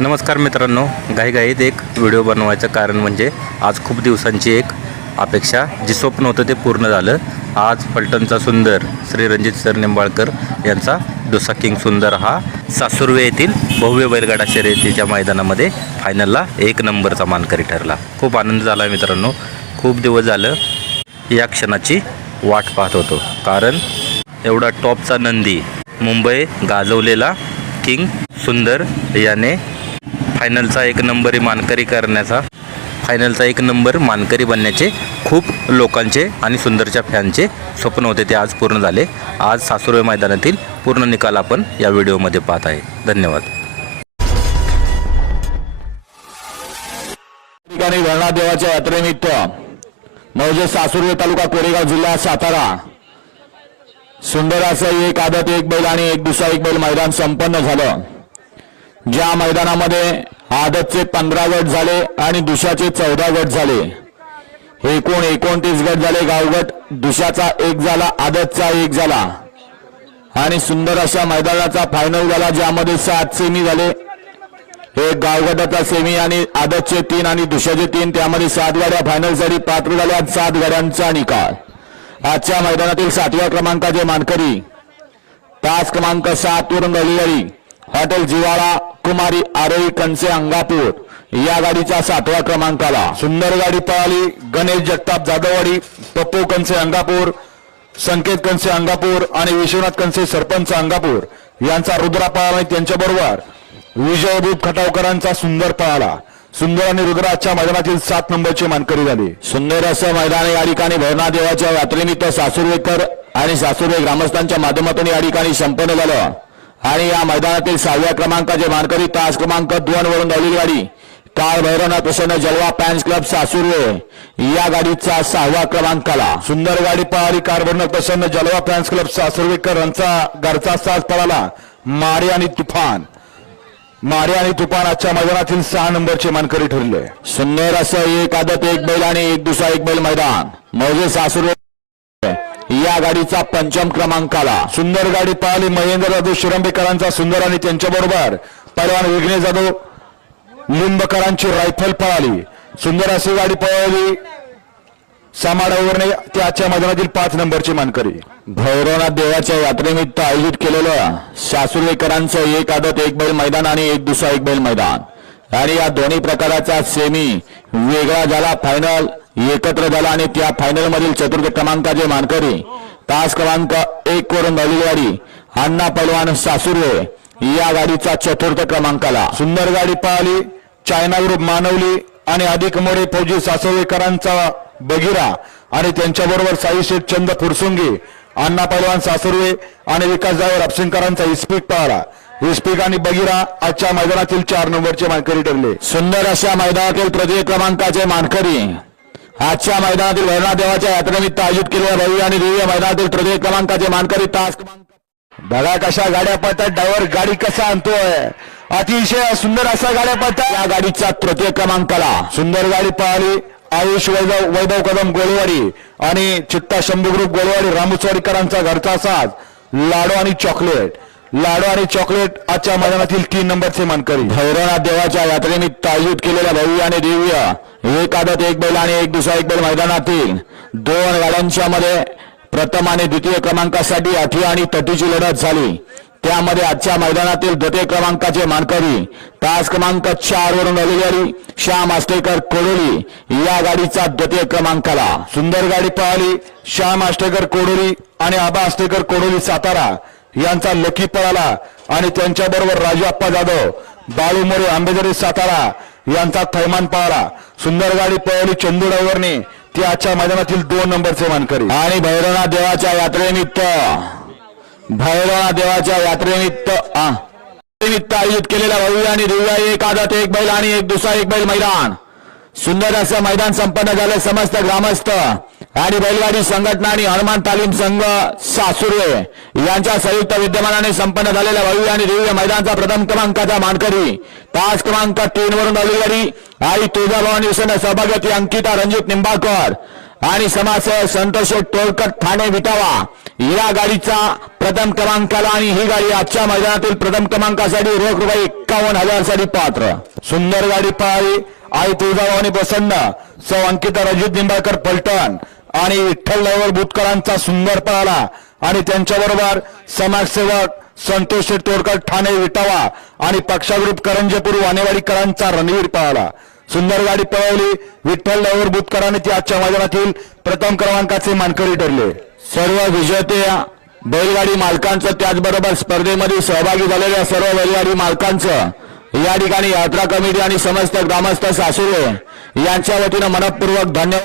नमस्कार मित्रांनो घाईघाईत एक व्हिडिओ बनवायचं कारण म्हणजे आज खूप दिवसांची एक अपेक्षा जी स्वप्न होतं ते पूर्ण झालं. आज फलटणचा सुंदर श्री रणजित सर निंबाळकर यांचा डोसा किंग सुंदर हा सासुर्वे येथील भव्य बैलगाडा शर्यतीच्या मैदानामध्ये फायनलला एक नंबरचा मानकरी ठरला. खूप आनंद झाला मित्रांनो खूप दिवस झालं या क्षणाची वाट पाहत होतो. कारण एवढा टॉपचा नंदी मुंबई गाजवलेला किंग सुंदर याने फायनलचा एक नंबरी मानकरी करण्याचा. फायनलचा एक नंबर मानकरी बनण्याचे खूप लोकांचे आणि सुंदरच्या फॅनचे स्वप्न होते ते आज पूर्ण झाले. आज सासुरवे मैदानातील पूर्ण निकाल आपण या व्हिडिओमध्ये पाहत आहे. धन्यवाद. ठिकाणी धरणा देवाच्या यात्रेनिमित्त मौजे सासुर्वे तालुका कोरेगाव जिल्हा सातारा. सुंदर असं एक आदत एक बैल आणि एक दुसरा एक बैल मैदान संपन्न झालं. ज्या मैदानामध्ये आदतचे पंधरा गट झाले आणि दुशाचे चौदा गट झाले. एकूण एकोणतीस गट झाले? गावगट दुशाचा एक झाला आदतचा एक झाला. आणि सुंदर अशा मैदानाचा फायनल झाला ज्यामध्ये सात सेमी झाले. एक गावगटाचा सेमी आणि आदतचे तीन आणि दुशाचे तीन त्यामध्ये सात गाड्या फायनलसाठी पात्र झाल्या सात गाड्यांचा निकाल. आजच्या मैदानातील सातव्या क्रमांकाचे मानकरी. तास क्रमांक सात वरून गाडी हॉटेल जिवाळा कुमारी आरोई कणसे अंगापूर. या गाडीच्या सातव्या क्रमांकाला. सुंदर गाडी पळाली. गणेश जगताप जाधववाडी पप्पू कणसे अंगापूर संकेत कणसे अंगापूर आणि विश्वनाथ कणसे सरपंच अंगापूर. यांचा रुद्रा पळाला त्यांच्या बरोबर विजयभूत खटावकरांचा सुंदर पळाला. सुंदर आणि रुद्राच्या मैदानातील सात नंबरची मानकरी झाली. सुंदर असं मैदान या ठिकाणी भैरवनाथ देवाच्या यात्रेनिमित्त सासुर्वेकर आणि सासुर्वे ग्रामस्थांच्या माध्यमातून या ठिकाणी संपन्न झालं. आणि या मैदानातील सहाव्या क्रमांकाचे मानकरी तास क्रमांक दोन वरून धावलेली गाडी काळ भैरवनाथ प्रसन्न जलवा पॅन्स क्लब सासुर्वे या गाडीचा सहाव्या क्रमांकाला सुंदर गाडी पळाली कार भैरवनाथ प्रसन्न जलवा पॅन्स क्लब सासुर्वेकर यांचा घरचा साज पळाला. मारे आणि तुफान. मारे आणि तुफान आजच्या मैदानातील सहा नंबरचे मानकरी ठरले. सुंदर असं एक आदत एक बैल आणि एक दुसरा एक बैल मैदान. मौजे सासुर्वे या गाडीचा पंचम क्रमांकाला. सुंदर गाडी पळाली महेंद्र जाधव शिरंबेकरांचा सुंदर आणि त्यांच्या बरोबर. पैलवान विघ्नेश जाधव लिंबकरांची रायफल पळाली. सुंदर अशी गाडी पळवली समाड ते त्याच्या मैदानातील पाच नंबरची मानकरी. भैरवनाथ देवाच्या यात्रेनिमित्त आयोजित केलेलं सासुर्वेकरांचं एक आदत एक बैल मैदान आणि एक दुसरा एक बैल मैदान. आणि या दोन्ही प्रकाराचा सेमी वेगळा झाला. फायनल एकत्र झाला आणि त्या फायनल मधील चतुर्थ क्रमांकाचे मानकरी तास क्रमांक एक वरून झालेली गाडी अण्णा पलवान सासुर्वे या गाडीचा चतुर्थ क्रमांकाला सुंदर गाडी पळाली चायना ग्रुप मानवली आणि अधिक मोडे फौजी सासवेकरांचा बगिरा आणि त्यांच्याबरोबर साई शेठ चंद फुरसुंगी अण्णा पैलवान सासुर्वे आणि विकास जावर अपसिंगकरांचा इस्पिक पाहला. इस्पिक आणि बगिरा आजच्या मैदानातील चार नंबरचे मानकरी ठरले. सुंदर अशा मैदानातील तृतीय क्रमांकाचे मानकरी आजच्या मैदानातील भैरवनाथ देवाच्या यात्रेनिमित्त आयोजित केलेल्या भव्य आणि दिव्य मैदानातील तृतीय क्रमांकाचे मानकरी तास बघा कशा गाड्या पळतात डायव्हर गाडी कसा आणतोय. अतिशय सुंदर असा गाड्या पळतात या गाडीचा तृतीय क्रमांकाला सुंदर गाडी पळाली आयुष वैभव वैभव कदम गोलवाडी आणि चित्ता शंभू ग्रुप गोलवाडी रामुचवाडीकरांचा घरचा साज. लाडू आणि चॉकलेट लाडू आणि चॉकलेट आजच्या मैदानातील तीन नंबरचे मानकरी. भैरवनाथ देवाच्या यात्रेनिमित्त आयोजित केलेल्या भव्य आणि दिव्य एक आदत एक बैल आणि एक दुसरा एक बैल मैदानातील दोन गाड्यांच्या मध्ये प्रथम आणि द्वितीय क्रमांकासाठी आठवी आणि तटीची लढत झाली. त्यामध्ये आजच्या मैदानातील द्वितीय क्रमांकाचे मानकरी तास क्रमांक चार वरून आलेली श्याम आष्टेकर कोडोली या गाडीचा द्वितीय क्रमांकाला सुंदर गाडी पळाली. श्याम आष्टेकर कोडोली आणि आबा आष्टेकर कोडोली सातारा यांचा लकी पळाला आणि त्यांच्याबरोबर राजू आप्पा जाधव बाळू मोरे आंबेजरी सातारा यांचा थैमान पळाला सुंदर गाडी पळवली चंदू डायव्हरने ती आजच्या मैदानातील दोन नंबरचे मानकरी आणि भैरवनाथ देवाच्या यात्रेनिमित्त भैरवनाथ देवाच्या यात्रेनिमित्त निमित्त आयोजित केलेल्या भव्य आणि दिव्य एक आदत एक बैल आणि एक दुसरा एक बैल मैदान. सुंदर असं मैदान संपन्न झालं. समस्त ग्रामस्थ आणि बैलगाडी संघटना आणि हनुमान तालीम संघ सासुर्वे यांच्या संयुक्त विद्यमानाने संपन्न झालेल्या भव्य आणि दिव्य मैदानचा प्रथम क्रमांकाचा मानकरी. तास क्रमांक तीन वरून आलेली आई तुळजाभवानी विसन्न सौभाग्यवती अंकिता रणजित निंबाळकर आणि समाजसेवक संतोष टोळकर ठाणे विटावा. या गाडीचा प्रथम क्रमांकाला आणि ही गाडी आजच्या मैदानातील प्रथम क्रमांकासाठी रोख रुपये एक्कावन्न हजारसाठी पात्र. सुंदर गाडी पाहावी. आई तुळजाभवानी प्रसन्न सौ अंकिता रजित निंबाळकर पलटण आणि विठ्ठल नवर भूतकरांचा सुंदर पळाला. आणि त्यांच्याबरोबर समाजसेवक संतोष तोडकर ठाणे विटावा आणि पक्षाग्रुप करंजेपूर वानेवाडीकरांचा रणवीर पळाला. सुंदर गाडी पळवली. विठ्ठल लवर भूतकरांनी ती आजच्या मैदानातील प्रथम क्रमांकाचे मानकरी ठरले. सर्व विजेते बैलगाडी मालकांचं त्याचबरोबर स्पर्धेमध्ये सहभागी झालेल्या सर्व बैलगाडी मालकांचं या ठिकाणी यात्रा कमिटी आणि समस्त ग्रामस्थ सासुरे यांच्या वतीनं मनपूर्वक धन्यवाद.